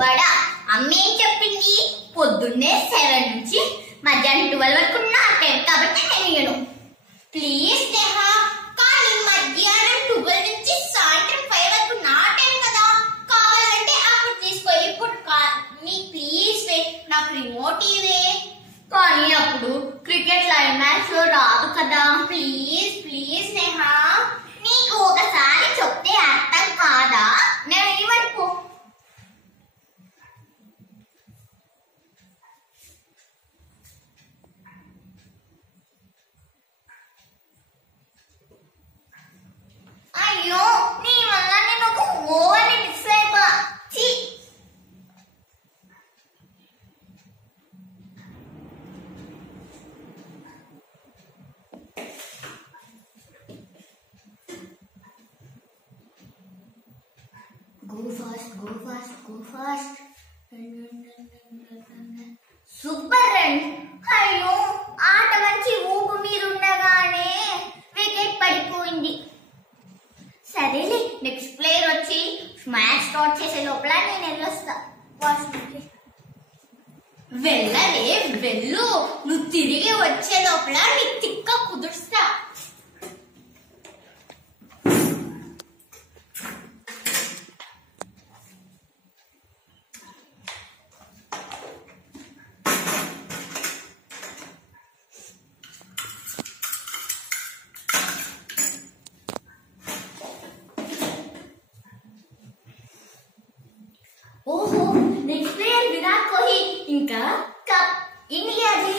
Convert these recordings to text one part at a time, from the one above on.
వడ. అమ్మేం చెప్పింది? పొద్దున్నే 7 నుంచి మధ్యాహ్నం 12 వరకు నా టైం కాబట్టి నేను ఇయ్యను. ప్లీజ్ నేహా, కానీ మధ్యాహ్నం 12 నుంచి సాయంత్రం 5 వరకు నా టైం కదా, కావాలంటే అప్పుడు తీసుకో. ఇప్పుడు నీ ప్లీజ్ నాకు రిమోట్ ఇవే. కానీ అప్పుడు క్రికెట్ లైవ్ మ్యాచ్ లో రాదు కదా. ప్లీజ్ ప్లీజ్ నేహా, నీకు ఒకసారి చెప్తే అర్థం కాదా? నేను ఇవ్వను. అయ్యో, నీ వల్ల నేను ఒక ఓవర్ని మిస్ అయిపో. Go fast. Super run. అయ్యో, ఆట మంచి ఊపు మీద ఉండగానే వికెట్ పడిపోయింది. సరేలే, నెక్స్ట్ ప్లేయర్ వచ్చి మ్యాచ్ స్టార్ట్ చేసే లోపల నేను వెళ్ళొస్తా. వెళ్ళలే, వెళ్ళు. నువ్వు తిరిగి వచ్చే లోపల నీ తిక్క కుదుర్స్తా. ఓహో, నెక్స్ట్ ప్లేయర్ విరాట్ కోహ్లీ. ఇంకా కప్ ఇండియాది.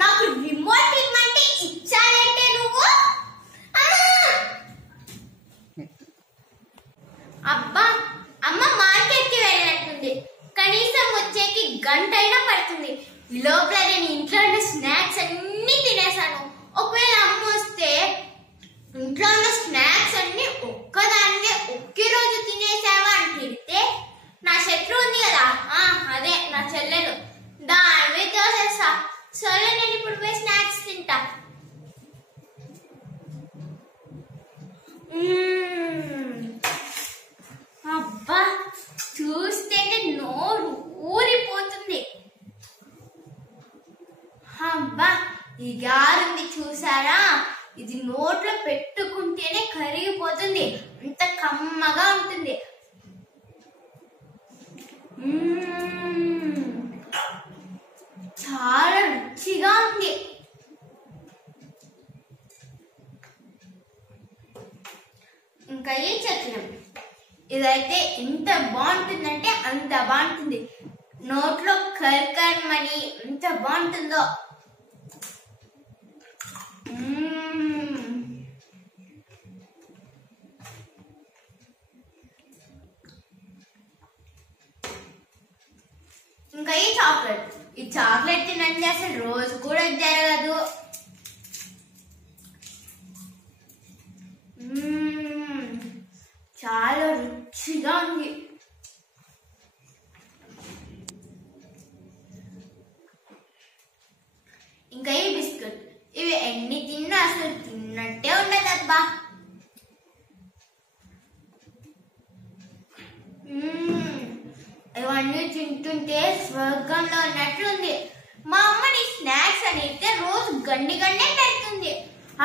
నాకు రిమోట్ ఇమ్మంటే ఇచ్చానంటే నువ్వు. అబ్బా, అమ్మ మార్కెట్ కి వెళ్ళినట్టుంది. కనీసం వచ్చేకి గంట అయినా పడుతుంది. ఈ లోపల నేను ఇంట్లో ఉన్న స్నాక్స్ అన్ని తినేసాను. ఒకవేళ అమ్మ వస్తే ఇంట్లో ఉన్న స్నాక్స్ అన్ని ఒక్కదాన్నే ఒకే రోజు తినేసావా అని తిడితే, నా శత్రువు ఉంది కదా, అదే నా చెల్లెలు, దాని మీద దోసేస్తా. సరే, నేను ఇప్పుడు పోయి స్నాక్స్ తింటా. అబ్బా, చూస్తేనే నోరు ఊరిపోతుంది. అబ్బా, ఈ గారుంది చూసారా, ఇది నోట్లో పెట్టుకుంటేనే కరిగిపోతుంది. అంత కమ్మగా ఉంటుంది. చాలా రుచిగా ఉంది. ఇంకా ఏం చెప్తున్నాం, ఇదైతే ఎంత బాగుంటుందంటే అంత బాగుంటుంది. నోట్లో కరకరమని ఎంత బాగుంటుందో. ఇంకా ఈ చాక్లెట్ తినండి అసలు రోజు కూడా జరగదు. చాలా రుచిగా ఉంది. ఇంకా ఈ బిస్కెట్, ఇవి ఎన్ని తిన్నా అసలు తిన్నట్టే ఉండదబ్బా. ఇవన్నీ తింటుంటే స్వర్గంలో ఉన్నట్లుంది. మా అమ్మని స్నాక్స్ అనేది రోజు గండి గండే పెడుతుంది.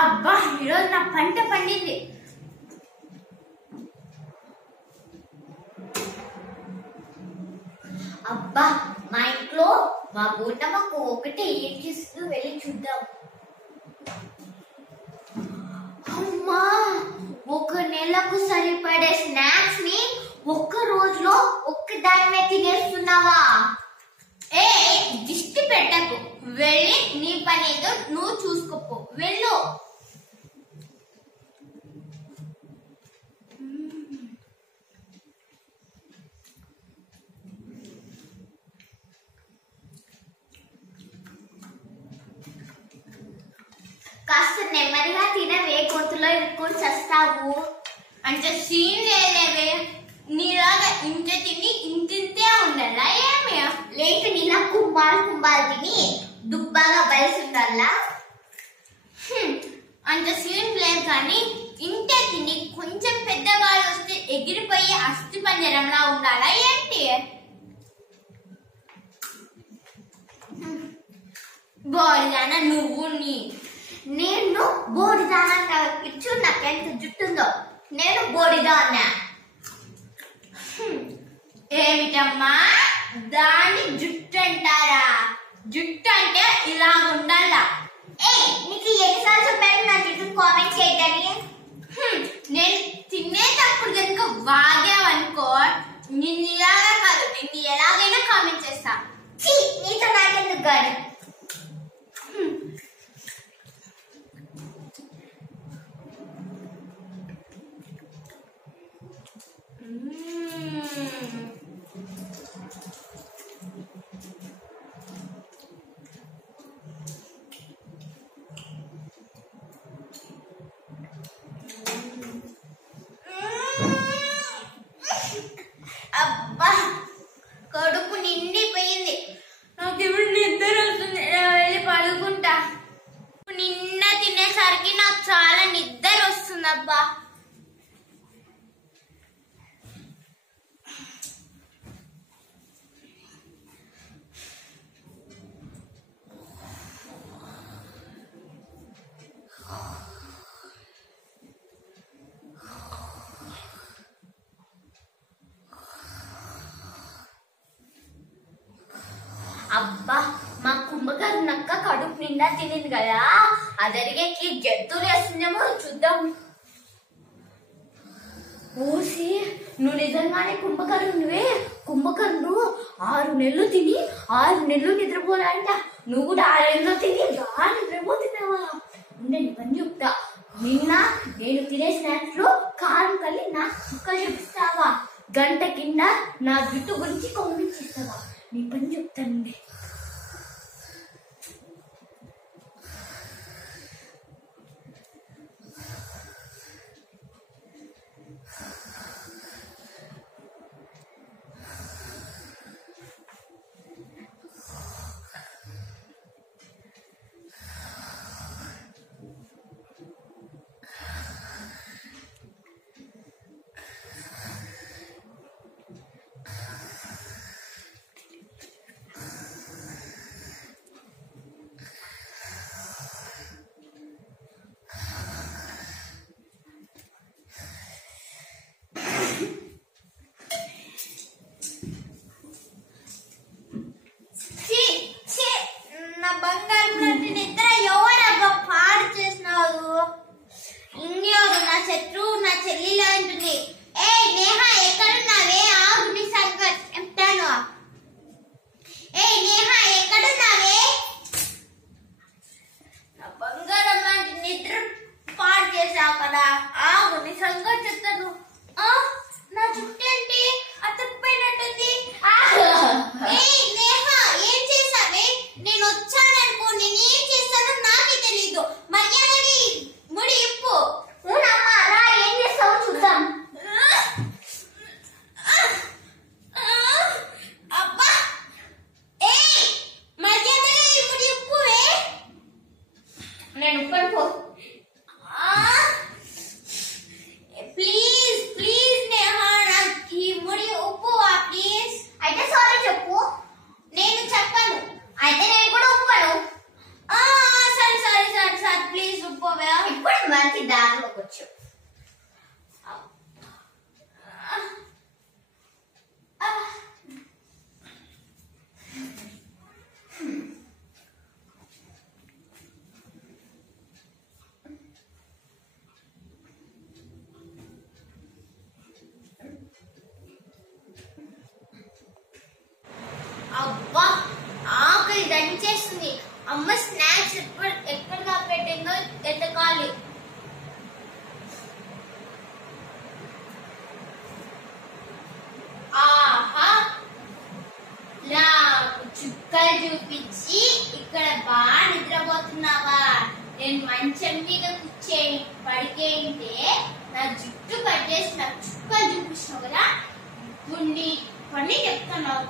అబ్బా, ఈరోజు నా పంట పండింది. అబ్బా, మా ఇంట్లో మా బూటమ్మకు ఒకటి ఏం చేస్తూ వెళ్ళి చూద్దాం. అమ్మా, 1 నెలకు సరిపడే స్నాక్స్ ని ఒక్క రోజులో ఒక్కదానివే తినేస్తున్నావా? దిష్టి పెట్టకు, వెళ్ళి నీ పని ఏదో నువ్వు చూసుకోపో, వెళ్ళు. కాస్త నెమ్మదిగా తినవే, గొంతులో ఇరుక్కుని చస్తావు. అంటే సీన్ లేదేవే, నీలాగా ఇంత తిని ఇంతింతే ఉండాలా ఏమి? లేక నీలా కుంభాలు తిని దుబ్బాగా బయసి ఉండాలా? అంత సీన్ లేదు కానీ ఇంతే తిని కొంచెం పెద్దగా వస్తే ఎగిరిపోయి అస్థి పంజరంలా ఉండాలా ఏంటి? బోడిదానా నువ్వు నేను బోడిదానా ఇచ్చు నాకెంత జుట్టుందో నేను బోడిదానా. ఏమిటమ్మా దాన్ని జుట్టు అంటారా? జుట్టు అంటే ఇలా ఉండాలా? నీకు ఎన్నిసార్లు చెప్పాను నా జుట్టు కామెంట్ చేయదని? నేను తినేటప్పుడు కనుక వాగావనుకో నిన్ను ఇలాగా కాదు నిన్ను ఎలాగైనా కామెంట్ చేస్తా. నీతో నాకెందుకు కాదు? అబ్బా కడుపు నిండిపోయింది. నాకు ఇప్పుడు నిద్ర వస్తుంది, వెళ్ళి పడుకుంటా. నిన్న తినేసరికి నాకు చాలా నిద్ర వస్తుంది. అబ్బా అబ్బా మా కుంభకర్ణ నక్క కడుపు నిండా తినింది కదా, అదరిగేకి జంతువులు వేస్తుందేమో చూద్దాం. ఓసి నువ్వు నిజంగానే కుంభకర్ణువే. కుంభకర్ణుడు 6 నెలలు తిని 6 నెలలు నిద్రపోలాంట. నువ్వు కూడా 6 నెలలు తిని నిద్రపోతున్నావా? ఉండే నీ పని చెప్తా. నిన్న నేను తినే స్నాక్స్ లో కారం కలిగి నా చుక్కలు చూపిస్తావా? గంట కింద నా జుట్టు గురించి కామెంట్ చేస్తావా? నీ పని చెప్తానండి. బంగారం లాంటి నిద్ర ఎవరబ్బా పాడు చేసినావు? ఇంకెవరు? నా శత్రువు నా చెల్లిలా ఉంటుంది. ఏ నేహా ఎక్కడున్నావే? ఆగు నీ సంగతి చెప్తాను. ఏ నేహా ఎక్కడున్నావే? నా బంగారం లాంటి నిద్ర పాడు చేసావు కదా, ఆగు నీ సంగతి చెప్తాను. నా జుట్టు ఏంటి అతుక్కుపోయినట్టుంది? నేహా ఏం చేసావే? నేను వచ్చాననుకో నేనేం చేస్తానో నాకే తెలీదు. మర్యాదకి ముడి ఇప్పు. ఏం చేస్తావు చూద్దాం. అబ్బా ఏ మర్యాదగా ముడి ఇప్పువే. నేను ఉప్పను పో. ప్లీజ్ ప్లీజ్ నేహా నాకు ఈ ముడి ఉప్పువా ప్లీజ్. అయితే సారీ చెప్పు. నేను చెప్పను. అయితే నేను కూడా ఉప్పను. సరే సరే సరే సరే ప్లీజ్ ఉప్పవే. ఇప్పుడు మంచి దారిలోకి వచ్చు. అబ్బా ఆకలి దంచేస్తుంది. అమ్మ స్నాక్స్ ఎక్కడ పెట్టిందో ఎత్తకాలి. ఆహా నాకు చుక్కలు చూపించి ఇక్కడ బాగా నిద్రపోతున్నావా? నేను మంచం మీద కూర్చొని పడికేంటే నా జుట్టు కట్ చేసిన చుక్కలు చూపిస్తున్నావు కదా, కొన్ని చెప్తున్నావు.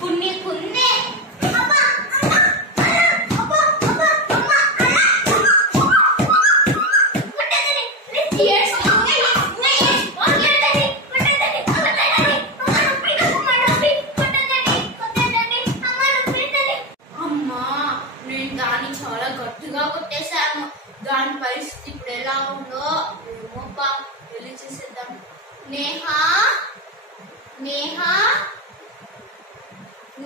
పుణ్యకుందే చాలా గట్టిగా కొట్టేశాను. దాని పరిస్థితి ఇప్పుడు ఎలా ఉందో ఏమోపా, వెళ్ళి చూసేద్దాం. నేహా నేహా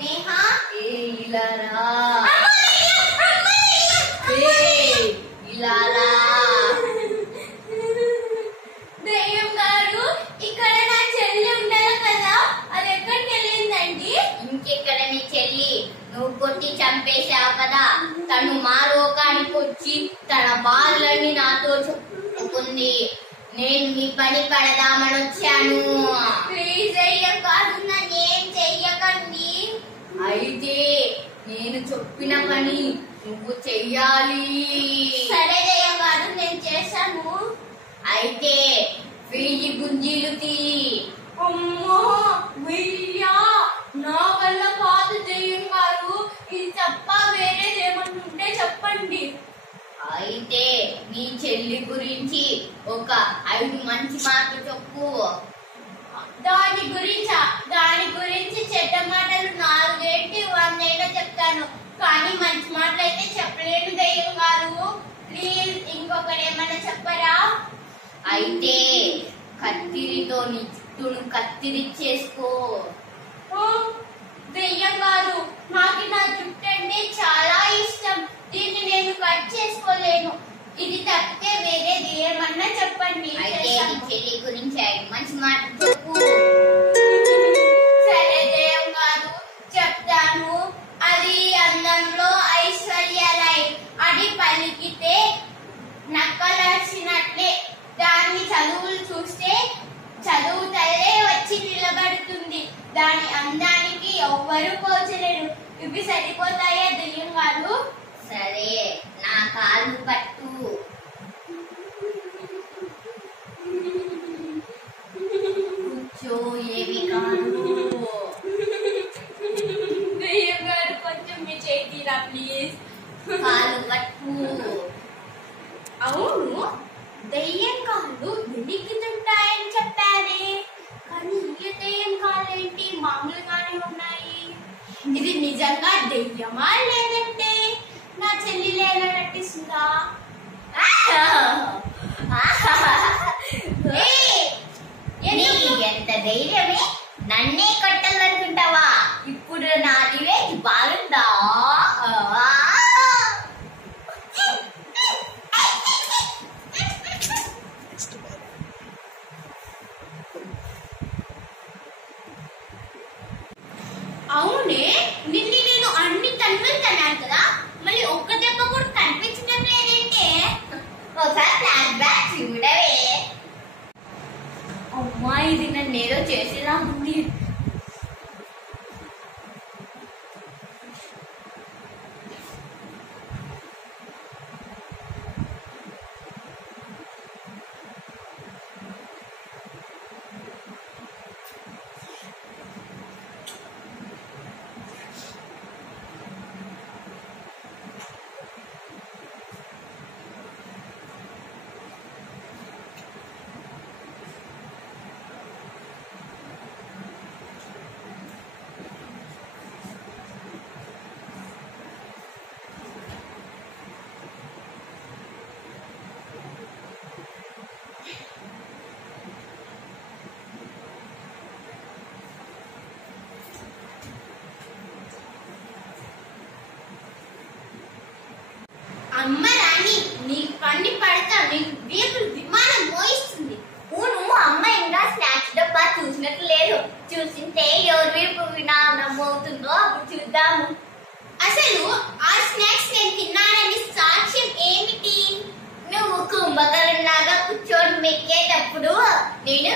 నేహా ఇలారా ఇలారా. దయ్యం గారు, ఇక్కడ నా చెల్లి ఉండాలి కదా, అది ఎక్కడికి వెళ్ళిందండి? ఇంకెక్కడ నీ చెల్లి? నువ్వు కొట్టి చంపేశావు కదా, తను మా లోకానికి వచ్చి తన బాధలన్నీ నాతో చెప్పుకుంది. నేను మీ పని పడదామని వచ్చాను. ప్లీజ్ అయ్యా కాదు, నన్నేం చెయ్యకండి. అయితే నేను చెప్పిన పని నువ్వు చెయ్యాలి. సరే దయ్యం గారు, నేను చేశాను. అయితే 1000 గుంజీలు తీ. అమ్మో వెయ్యా, నా వల్ల కాదు దయ్యం గారు, ఇది తప్ప వేరేది ఏమన్నా ఉంటే చెప్పండి. అయితే నీ చెల్లి గురించి ఒక 5 మంచి మాటలు చెప్పు. దాని గురించి చెడ్డ మాటలు 4 ఏంటి 100 అయినా చెప్తాను, కానీ మంచి మాటలు అయితే చెప్పలేను దయ్యం గారు. ప్లీజ్ ఇంకొకటి ఏమన్నా చెప్పరా? అయితే కత్తిరితో నీ జుట్టును కత్తిరిచ్చేసుకో. దయ్యం గారు, నాకు నా జుట్టు అంటే చాలా ఇష్టం, దీన్ని నేను కట్ చేసుకోలేను. ఇది తప్పితే వేరేది ఏమన్నా చెప్పండి. అయితే నీ చెల్లి గురించి మంచి మాట చెప్పు. సరే దయ్యం గారు, చెప్తాను. అది అందంలో ఐశ్వర్యలై, అది పలికితే నక్కలర్చినట్లే, దాన్ని చదువులు చూస్తే చదువు తల్లే వచ్చి నిలబడుతుంది. దాని అందానికి ఎవ్వరూ పోల్చలేరు. ఇవి సరిపోతాయా దయ్యం గారు? సరే, నా కాళ్ళు పట్టు. కూర్చో, ఏవి కాదు. దయ్యం గారు, కొంచెం మీ చేతిరా ప్లీజ్. కాళ్ళు పట్టు. అవును, దయ్యం కాళ్ళు వెలిగితుంటాయని చెప్పారే, కానీ ఈ దయ్యం కాళ్ళేంటి మామూలుగానే ఉన్నాయి? ఇది నిజంగా దయ్యమా లేదంటే నా చెల్లి లేలా నటిస్తుందా? ఎంత ధైర్యమే, నన్నే కట్టాలనుకుంటావా? ఇప్పుడు నాదివే బాగుందా? అవునే, నిన్ను నేను అన్ని తన్నులు తన్నాను కదా, మళ్ళీ ఒక్క దెబ్బ కూడా కనిపించడం లేదంటే. ఒకసారి ఫ్లాష్ బ్యాక్ చూడవే. అమ్మా, ఇది నన్ను ఏదో చేసేలా ఉంది. అమ్మ రాణి, నీ పని పడతా, నీకు రేపు విమానం మోయిస్తుంది. నువ్వు అమ్మ ఇంకా స్నాక్స్ డబ్బా చూసినట్లు లేదు. చూసింటే ఎవరి వైపు విమానం మోగుతుందో అప్పుడు చూద్దాము. అసలు ఆ స్నాక్స్ నేను తిన్నానని సాక్ష్యం ఏమిటి? నువ్వు కుంభకరణలాగా కూర్చొని మెక్కేటప్పుడు నేను